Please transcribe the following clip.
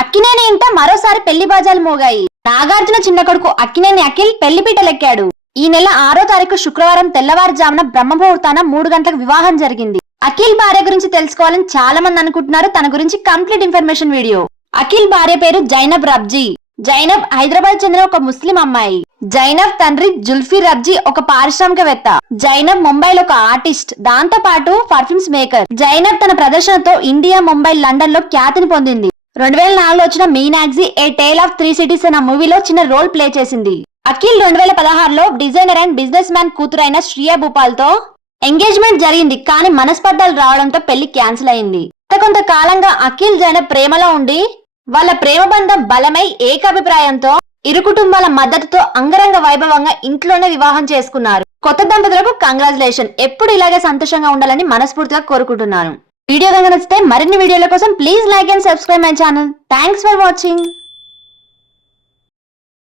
అక్కినేని ఇంట మరోసారి పెళ్లి బాజాలు మోగాయి. నాగార్జున చిన్న కొడుకు అక్కినేని అఖిల్ పెళ్లిపీటలెక్కాడు. ఈ నెల 6వ తారీఖు శుక్రవారం తెల్లవారుజామున బ్రహ్మముహూర్తాన 3 గంటలకు వివాహం జరిగింది. అఖిల్ భార్య గురించి తెలుసుకోవాలని చాలా మంది అనుకుంటున్నారు. తన గురించి కంప్లీట్ ఇన్ఫర్మేషన్ వీడియో. అఖిల్ భార్య పేరు జైనబ్ రబ్జీ. జైనబ్ హైదరాబాద్ చెందిన ఒక ముస్లిం అమ్మాయి. జైనబ్ తండ్రి జుల్ఫీ రబ్జీ ఒక పారిశ్రామికవేత్త. జైనబ్ ముంబైలో ఒక ఆర్టిస్ట్, దాంతో పాటు పర్ఫ్యూమ్స్ మేకర్. జైనబ్ తన ప్రదర్శనతో ఇండియా, ముంబై, లండన్ లో ఖ్యాతిని పొందింది. 2004లో వచ్చిన మీనాగ్జీ ఏ టేల్ ఆఫ్ 3 సిటీస్ అనే మూవీలో చిన్న రోల్ ప్లే చేసింది. అఖిల్ 2016లో డిజైనర్ అండ్ బిజినెస్ మ్యాన్ కూతురైన శ్రియా భూపాల్ తో ఎంగేజ్మెంట్ జరిగింది. కానీ మనస్పర్ధలు రావడంతో పెళ్లి క్యాన్సిల్ అయింది. కొంతకాలంగా అఖిల్ జైనబ్ ప్రేమలో ఉండి వాళ్ళ ప్రేమ బంధం బలమై ఏకాభిప్రాయంతో ఇరు కుటుంబాల మద్దతుతో అంగరంగ వైభవంగా ఇంట్లోనే వివాహం చేసుకున్నారు. కొత్త దంపతులకు కంగ్రాచులేషన్. ఎప్పుడు ఇలాగే సంతోషంగా ఉండాలని మనస్ఫూర్తిగా కోరుకుంటున్నాను. వీడియో కనుక నచ్చితే మరిన్ని వీడియోల కోసం please like and subscribe my channel. Thanks for watching.